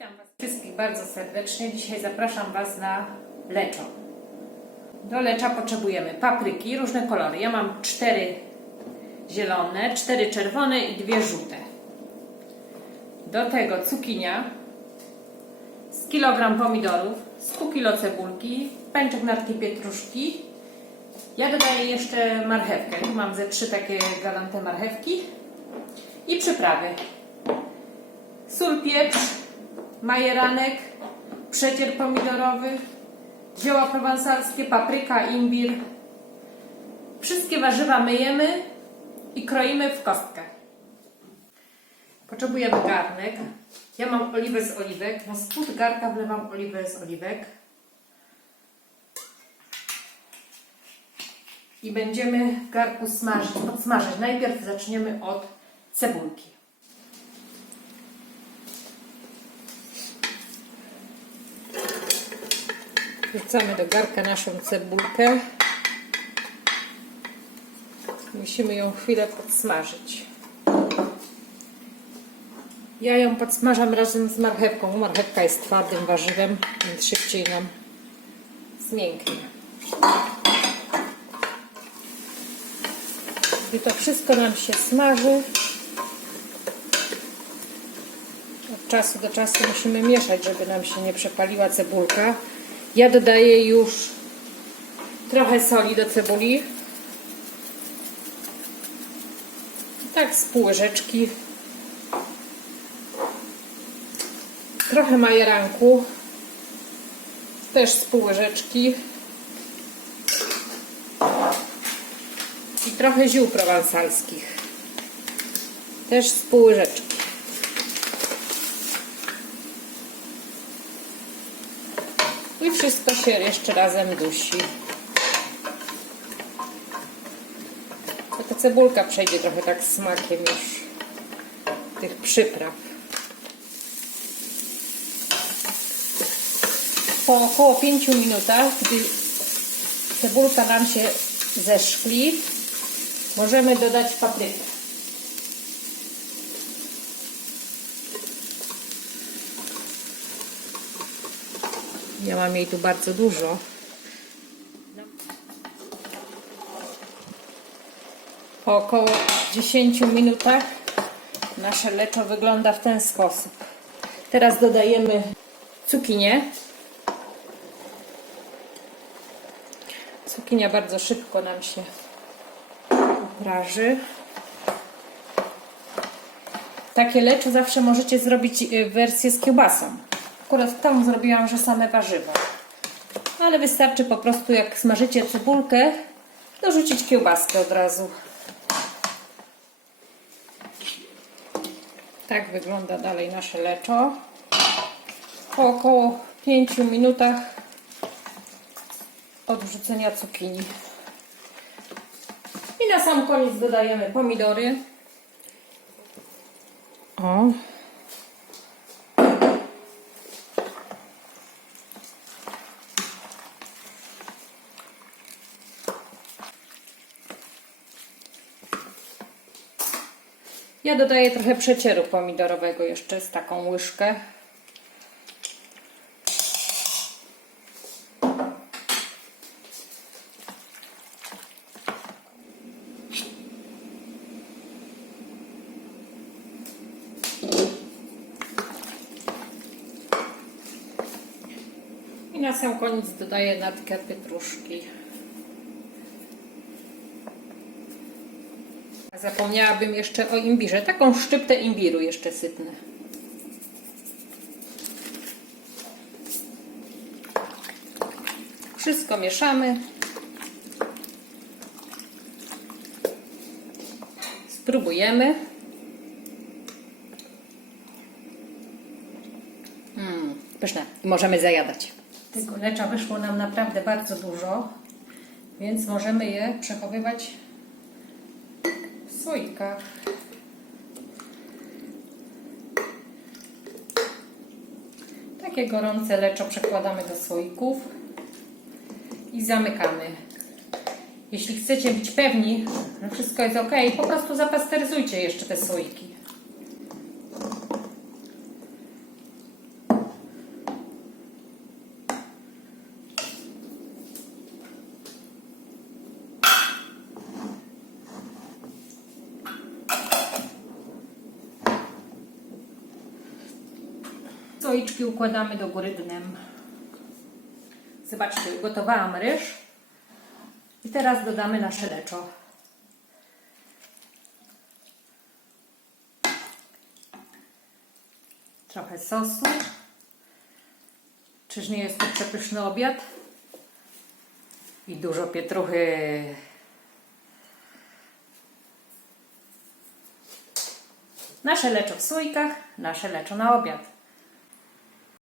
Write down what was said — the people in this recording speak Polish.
Witam Was wszystkich bardzo serdecznie. Dzisiaj zapraszam Was na leczo. Do lecza potrzebujemy papryki, różne kolory. Ja mam cztery zielone, cztery czerwone i dwie żółte. Do tego cukinia, z kilogram pomidorów, z pół kilo cebulki, pęczek narki pietruszki. Ja dodaję jeszcze marchewkę. Tu mam ze trzy takie galante marchewki i przyprawy. Sól, pieprz, majeranek, przecier pomidorowy, zioła prowansalskie, papryka, imbir. Wszystkie warzywa myjemy i kroimy w kostkę. Potrzebujemy garnek. Ja mam oliwę z oliwek. Na spód garnka wlewam oliwę z oliwek. I będziemy w garnku smażyć, podsmażyć. Najpierw zaczniemy od cebulki. Wrzucamy do garka naszą cebulkę. Musimy ją chwilę podsmażyć. Ja ją podsmażam razem z marchewką. Marchewka jest twardym warzywem, więc szybciej nam zmięknie. I to wszystko nam się smaży. Od czasu do czasu musimy mieszać, żeby nam się nie przepaliła cebulka. Ja dodaję już trochę soli do cebuli. Tak z pół łyżeczki. Trochę majeranku. Też z pół łyżeczki. I trochę ziół prowansalskich. Też z pół łyżeczki. I wszystko się jeszcze razem dusi. To ta cebulka przejdzie trochę tak smakiem już tych przypraw. Po około 5 minutach, gdy cebulka nam się zeszkli, możemy dodać paprykę. Ja mam jej tu bardzo dużo. Po około 10 minutach nasze leczo wygląda w ten sposób. Teraz dodajemy cukinię. Cukinia bardzo szybko nam się praży. Takie leczo zawsze możecie zrobić y, wersję z kiełbasą. Akurat tą zrobiłam, że same warzywa. Ale wystarczy po prostu, jak smażycie cebulkę, dorzucić kiełbaskę od razu. Tak wygląda dalej nasze leczo. Po około 5 minutach od wrzucenia cukinii. I na sam koniec dodajemy pomidory. O, Ja dodaję trochę przecieru pomidorowego jeszcze z taką łyżkę. I na sam koniec dodaję natkę pietruszki. Zapomniałabym jeszcze o imbirze. Taką szczyptę imbiru jeszcze sypnę. Wszystko mieszamy. Spróbujemy. Mm, pyszne. Możemy zajadać. Tego lecza wyszło nam naprawdę bardzo dużo, więc możemy je przechowywać w słoikach. Takie gorące leczo przekładamy do słoików i zamykamy. Jeśli chcecie być pewni, że wszystko jest ok, po prostu zapasteryzujcie jeszcze te słoiki. Słoiczki układamy do góry dnem. Zobaczcie, ugotowałam ryż. I teraz dodamy nasze leczo. Trochę sosu. Czyż nie jest to przepyszny obiad? I dużo pietruchy. Nasze leczo w słoikach, nasze leczo na obiad.